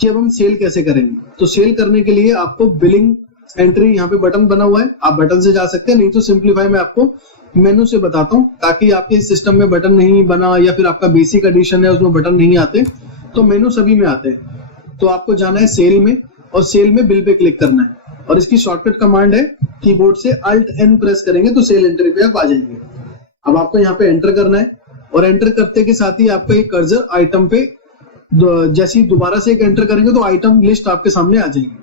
कि अब हम सेल कैसे करेंगे। तो सेल करने के लिए आपको बिलिंग एंट्री यहाँ पे बटन बना हुआ है, आप बटन से जा सकते हैं, नहीं तो सिंपलीफाई मैं आपको मेनू से बताता हूँ, ताकि आपके सिस्टम में बटन नहीं बना या फिर आपका बेसिक एडिशन है उसमें बटन नहीं आते, तो मेनू सभी में आते हैं। तो आपको जाना है सेल में, और सेल में बिल पे क्लिक करना है, और इसकी शॉर्टकट कमांड है कीबोर्ड से Alt N प्रेस करेंगे तो सेल एंट्री पे आप आ जाएंगे। अब आपको यहाँ पे एंटर करना है, और एंटर करते के साथ ही आपका एक कर्सर आइटम पे जैसे ही दोबारा से एक एंटर करेंगे तो आइटम लिस्ट आपके सामने आ जाएगी।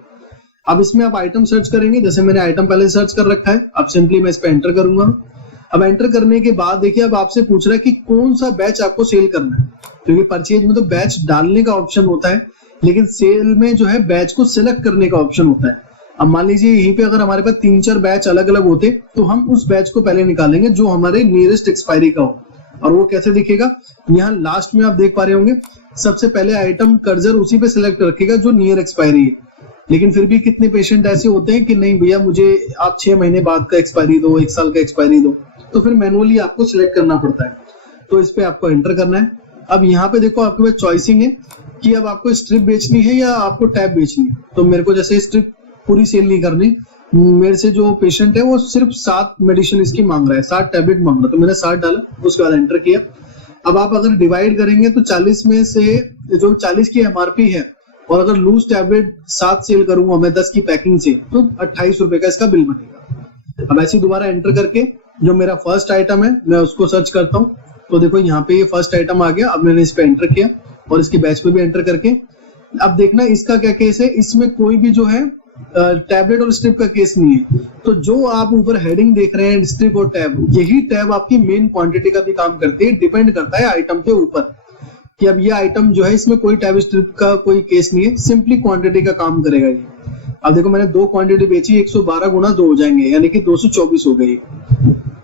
अब इसमें आप आइटम सर्च करेंगे, जैसे मैंने आइटम पहले सर्च कर रखा है, अब सिंपली मैं इस पे एंटर करूंगा। अब एंटर करने के बाद देखिए अब आपसे पूछ रहा है कि कौन सा बैच आपको सेल करना है, क्योंकि परचेज में तो बैच डालने का ऑप्शन होता है, लेकिन सेल में जो है बैच को सिलेक्ट करने का ऑप्शन होता है। अब मान लीजिए यहीं पे अगर हमारे पास 3-4 बैच अलग अलग होते तो हम उस बैच को पहले निकालेंगे जो हमारे नियरेस्ट एक्सपायरी का हो। और वो कैसे दिखेगा, यहाँ लास्ट में आप देख पा रहे होंगे, सबसे पहले आइटम कर्सर उसी पे सिलेक्ट रखेगा जो नियर एक्सपायरी है। लेकिन फिर भी कितने पेशेंट ऐसे होते हैं कि नहीं भैया मुझे आप 6 महीने बाद का एक्सपायरी दो, 1 साल का एक्सपायरी दो, तो फिर मैनुअली आपको सिलेक्ट करना पड़ता है। तो इस पे आपको एंटर करना है। अब यहाँ पे देखो आपके पास चॉइसिंग है कि अब आपको स्ट्रिप बेचनी है या आपको टैब बेचनी है। तो मेरे को जैसे स्ट्रिप पूरी सेल नहीं करनी, मेरे से जो पेशेंट है वो सिर्फ 7 मेडिसिन इसकी मांग रहा है, 7 टैबलेट मांग रहा है, तो मैंने 7 डाला, उसके बाद एंटर किया। अब आप अगर डिवाइड करेंगे तो 40 में से जो 40 की एमआरपी है, और अगर लूज टैबलेट 7 सेल करूंगा मैं 10 की पैकिंग से, तो 28 रुपए का इसका बिल बनेगा। अब ऐसे दोबारा एंटर करके जो मेरा फर्स्ट आइटम है मैं उसको सर्च करता हूँ, तो देखो यहाँ पे ये फर्स्ट आइटम आ गया। अब मैंने इस पे एंटर किया और इसके बैच पे भी एंटर करके, अब देखना इसका क्या केस है, इसमें कोई भी जो है टैबलेट और स्ट्रिप का केस नहीं है। तो जो आप ऊपर हेडिंग देख रहे हैं स्ट्रिप और टैब, यही टैब आपकी मेन क्वांटिटी का भी काम करती है, डिपेंड करता है आइटम के ऊपर कि अब ये आइटम जो है इसमें कोई टैब स्ट्रिप का कोई केस नहीं है, सिंपली क्वांटिटी का काम करेगा ये। अब देखो मैंने 2 क्वांटिटी बेची, 112 गुना 2 हो जाएंगे, यानी कि 224 हो गई।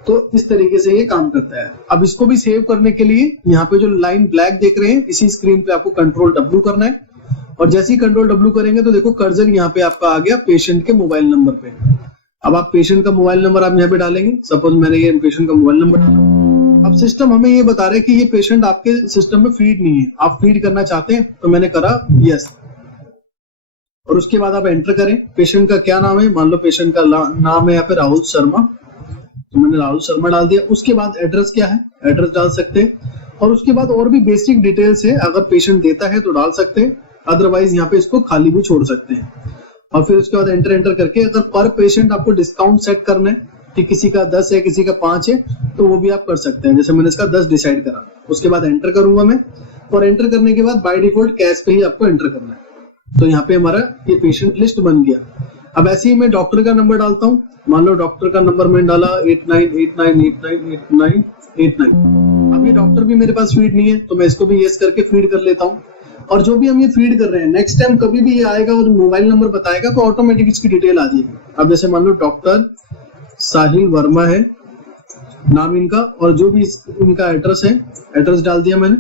तो इस तरीके से ये काम करता है। अब इसको भी सेव करने के लिए यहाँ पे जो लाइन ब्लैक देख रहे हैं, इसी स्क्रीन पे आपको कंट्रोल W करना है, और जैसे ही कंट्रोल W करेंगे तो देखो कर्सर यहाँ पे आपका आ गया पेशेंट के मोबाइल नंबर पे। अब आप पेशेंट का मोबाइल नंबर आप यहाँ पे डालेंगे, सपोज मैंने ये पेशेंट का मोबाइल नंबर डाला। अब सिस्टम हमें ये बता रहा है कि ये पेशेंट आपके सिस्टम में फीड नहीं है, आप फीड करना चाहते हैं, तो मैंने करा यस, और उसके बाद आप एंटर करें पेशेंट का क्या नाम है, मान लो पेशेंट का नाम है यहाँ पे राहुल शर्मा, तो मैंने राहुल शर्मा डाल दिया। उसके बाद एड्रेस क्या है, एड्रेस डाल सकते हैं, और उसके बाद और भी बेसिक डिटेल्स है, अगर पेशेंट देता है तो डाल सकते हैं, अदरवाइज यहाँ पे इसको खाली भी छोड़ सकते हैं। और फिर उसके बाद एंटर करके अगर पर पेशेंट आपको डिस्काउंट सेट करना है कि किसी का 10 है किसी का 5 है, तो वो भी आप कर सकते हैं, जैसे मैंने इसका 10 डिसाइड करा। उसके बाद एंटर करूंगा मैं, और एंटर करने के बाद बाय डिफॉल्ट कैश पे ही आपको एंटर करना है। तो यहाँ पे हमारा ये पेशेंट लिस्ट बन गया। अब ऐसे ही मैं डॉक्टर का नंबर डालता हूँ, मान लो डॉक्टर का नंबर मैंने डाला 8989898989। अब ये डॉक्टर भी मेरे पास फीड नहीं है, तो मैं इसको भी यस करके फीड कर लेता हूँ। और जो भी हम ये फीड कर रहे हैं, नेक्स्ट टाइम कभी भी ये आएगा और मोबाइल नंबर बताएगा तो ऑटोमेटिक इसकी डिटेल आ जाएगी। अब जैसे मान लो डॉक्टर साहिल वर्मा है नाम इनका, और जो भी इनका एड्रेस है, एड्रेस डाल दिया मैंने,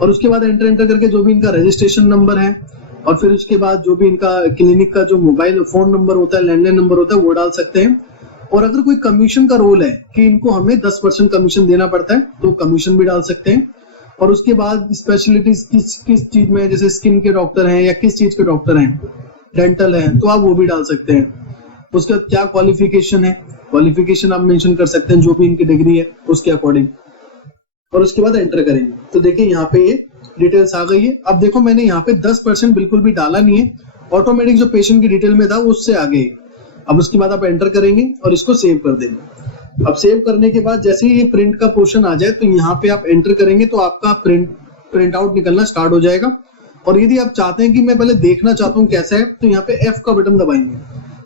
और उसके बाद एंटर करके जो भी इनका रजिस्ट्रेशन नंबर है, और फिर उसके बाद जो भी इनका क्लिनिक का जो मोबाइल फोन नंबर होता है, लैंडलाइन नंबर होता है, वो डाल सकते हैं। और अगर कोई कमीशन का रोल है कि इनको हमें 10% कमीशन देना पड़ता है, तो कमीशन भी डाल सकते हैं। और उसके बाद स्पेशलिटीज किस चीज में, जैसे स्किन के डॉक्टर हैं या किस चीज के डॉक्टर हैं, डेंटल है, तो आप वो भी डाल सकते हैं। उसका क्या क्वालिफिकेशन है, क्वालिफिकेशन आप मेंशन कर सकते हैं, जो भी इनकी डिग्री है उसके अकॉर्डिंग, और उसके बाद एंटर करेंगे। तो देखिए यहाँ पे ये डिटेल्स आ गई है। अब देखो मैंने यहाँ पे 10% बिल्कुल भी डाला नहीं है, ऑटोमेटिक जो पेशेंट की डिटेल में था उससे आ गई। अब उसके बाद आप एंटर करेंगे और इसको सेव कर देंगे। अब सेव करने के बाद जैसे ही ये प्रिंट का पोर्शन आ जाए, तो यहाँ पे आप एंटर करेंगे तो आपका प्रिंट आउट निकलना स्टार्ट हो जाएगा। और यदि आप चाहते हैं कि मैं पहले देखना चाहता हूँ कैसा है, तो यहाँ पे F का बटन दबाएंगे,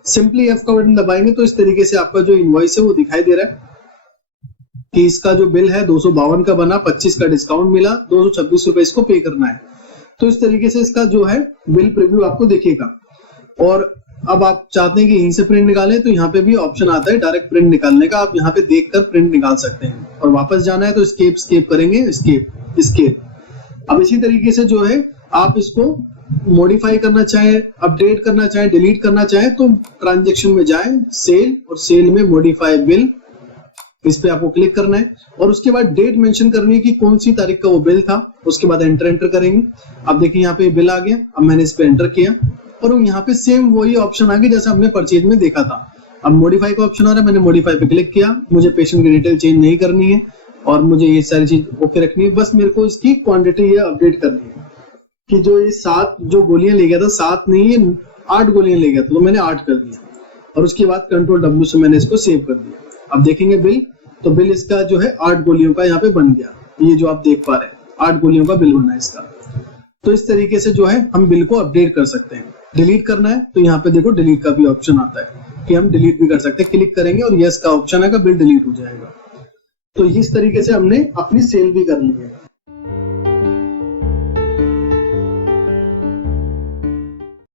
सिंपली F का बटन दबाएंगे तो इस तरीके से आपका जो इनवॉइस है वो दिखाई दे रहा है कि इसका जो बिल है 252 का बना, 25 का डिस्काउंट मिला, 226 रुपए इसको पे करना है। तो इस तरीके से इसका जो है बिल प्रीव्यू आपको दिखेगा। और अब आप चाहते हैं कि यहीं से प्रिंट निकालें, तो यहाँ पे भी ऑप्शन आता है डायरेक्ट प्रिंट निकालने का, आप यहाँ पे देखकर प्रिंट निकाल सकते हैं। और वापस जाना है तो स्केप करेंगे, स्केप। अब इसी तरीके से जो है आप इसको मॉडिफाई करना चाहे, अपडेट करना चाहे, डिलीट करना चाहे, तो ट्रांजेक्शन में जाएं, सेल, और सेल में मॉडिफाई बिल, इस पे आपको क्लिक करना है और उसके बाद डेट मेंशन करनी है कि कौन सी तारीख का वो बिल था। उसके बाद एंटर करेंगे। अब देखिए यहाँ पे बिल आ गया। अब मैंने इस पे एंटर किया और यहाँ पे सेम वही ऑप्शन आ गया जैसा हमने परचेज में देखा था। अब मॉडिफाई का ऑप्शन आ रहा है, मैंने मॉडिफाई पे क्लिक किया। मुझे पेशेंट की डिटेल चेंज नहीं करनी है और मुझे ये सारी चीज ओके रखनी है। बस मेरे को इसकी क्वांटिटी ये अपडेट करनी है कि जो ये 7 जो गोलियां ले गया था, 7 नहीं ये 8 गोलियां ले गया था, तो मैंने 8 कर दिया और उसके बाद कंट्रोल W से मैंने इसको सेव कर दिया। अब देखेंगे बिल, तो बिल इसका जो है 8 गोलियों का यहाँ पे बन गया। ये जो आप देख पा रहे हैं 8 गोलियों का बिल बना है इसका। तो इस तरीके से जो है हम बिल को अपडेट कर सकते हैं। डिलीट करना है तो यहाँ पे देखो डिलीट का भी ऑप्शन आता है कि हम डिलीट भी कर सकते हैं। क्लिक करेंगे और यस का ऑप्शन आएगा, बिल डिलीट हो जाएगा। तो इस तरीके से हमने अपनी सेल भी कर ली है।